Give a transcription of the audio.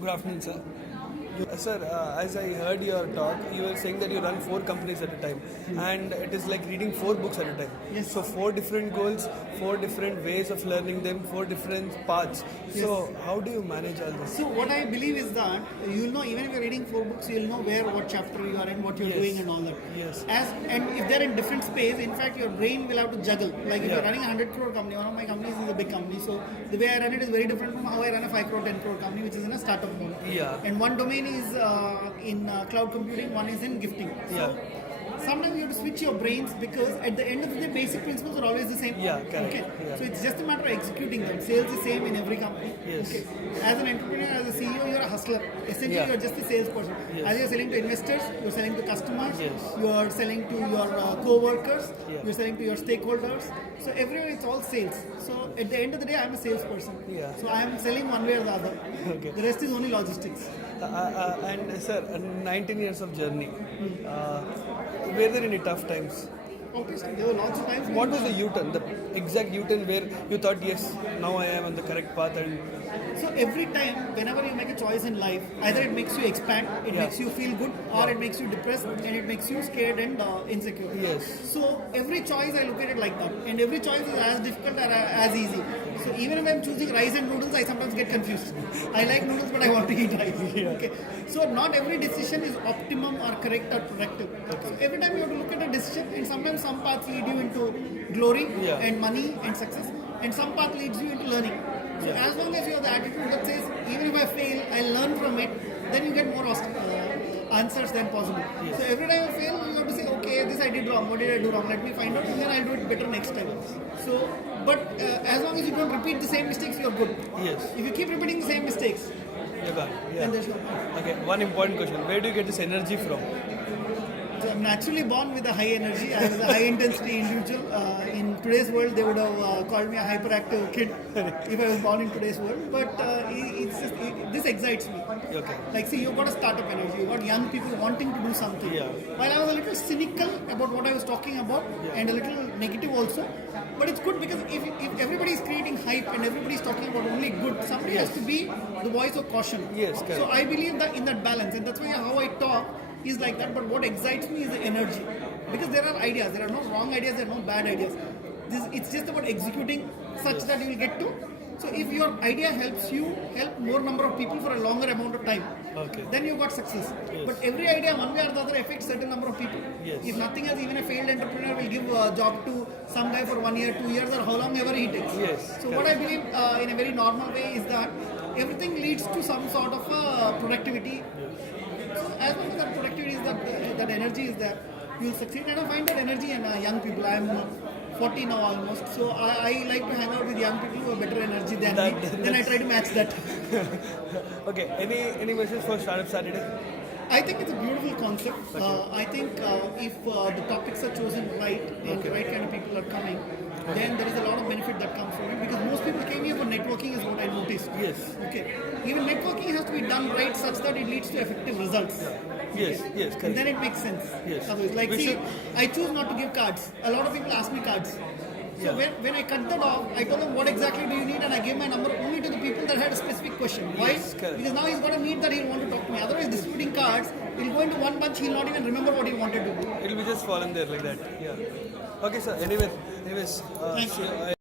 Good afternoon, sir. Sir, as I heard your talk, you were saying that you run 4 companies at a time, and it is like reading 4 books at a time. Yes. So 4 different goals, 4 different ways of learning them, 4 different paths. So how do you manage all this? So what I believe is that you'll know, even if you're reading 4 books, you'll know what chapter you are in, what you're Yes. doing, and all that. Yes. And if they're in different space, in fact, your brain will have to juggle. Like if Yeah. you're running a 100 crore company, one of my companies is a big company, so the way I run it is very different from how I run a 5 crore, 10 crore company, which is in a startup mode. Yeah. And one domain is in cloud computing, one is in gifting. Yeah. Sometimes you have to switch your brains because at the end of the day, basic principles are always the same. Yeah, correct. Okay. Yeah. So it's just a matter of executing them. Sales is same in every company. Yes. Okay. As an entrepreneur, as a CEO, you're a hustler. Essentially, Yeah. you're just a salesperson. Yes. As you're selling to investors, you're selling to customers. Yes. You're selling to your co-workers. Yeah. You're selling to your stakeholders. So everywhere it's all sales. So at the end of the day, I'm a salesperson. Yeah. So I'm selling one way or the other. Okay. The rest is only logistics. And sir, 19 years of journey. Were there any tough times? Obviously, there were lots of times. What was the U-turn, the exact U-turn where you thought, yes, now I am on the correct path, and So every time, whenever you make a choice in life, either it makes you expand, it Yeah. makes you feel good, or it makes you depressed, and it makes you scared and insecure. Yes. So every choice I look at it like that, and every choice is as difficult or as easy. So even if I'm choosing rice and noodles, I sometimes get confused. I like noodles, but I want to eat rice. Okay. So not every decision is optimum or correct or productive. So every time you have to look at a decision, and sometimes some paths lead you into glory Yeah. and money and success, and some path leads you into learning. So as long as you have the attitude that says, even if I fail, I'll learn from it, then you get more answers than possible. So every time you fail, you have to say, okay, this I did wrong. What did I do wrong? Let me find out, and then I'll do it better next time. So, but as long as you don't repeat the same mistakes, you're good. yes, If you keep repeating the same mistakes, you're gone. then Yeah. there's no point. Okay, one important question. Where do you get this energy from? So I'm naturally born with a high energy. I was a high intensity individual. In today's world, they would have called me a hyperactive kid if I was born in today's world. But this excites me. Okay. Like, see, you've got a startup energy. You've got young people wanting to do something. Yeah. While I was a little cynical about what I was talking about and a little negative also. But it's good because if everybody is creating hype and everybody is talking about only good, somebody has to be the voice of caution. Yes, correct. So I believe that in that balance, and that's why how I talk is like that. But what excites me is the energy, because there are ideas. There are no wrong ideas. There are no bad ideas. It's just about executing such that you will get to. So if your idea helps you help more number of people for a longer amount of time, Okay. then you got success. Yes. But every idea, one way or the other, affects certain number of people. Yes. If nothing else, even a failed entrepreneur will give a job to some guy for 1 year, 2 years, or how long ever he takes. Yes, So what I believe in a very normal way is that everything leads to some sort of productivity. So as long as that productivity is that energy is there, you'll succeed. And I find that energy in young people. I'm 40 now almost, so I like to hang out with young people who have better energy than me. Then I try to match that. Okay, any message for Startup Saturday? I think it's a beautiful concept. I think if the topics are chosen right and the right kind of people are coming, then there is a lot of benefit that comes from it, because most people came here for networking is what I noticed. Yes. Okay. Even networking has to be done right such that it leads to effective results. Yes, yes, And correct. then it makes sense. Yes. Otherwise, like, We see, should- I choose not to give cards. A lot of people ask me cards. So Yeah. when I cut that off, I told them what exactly do you need, and I gave my number only to the people that had a specific question. Why? Yes, correct. Because now he's got a need that he'll want to talk to me. Otherwise, distributing cards, he'll go into one bunch, he'll not even remember what he wanted to do. It'll be just fallen there like that. Yeah. Okay, sir. Anyways, Thank you.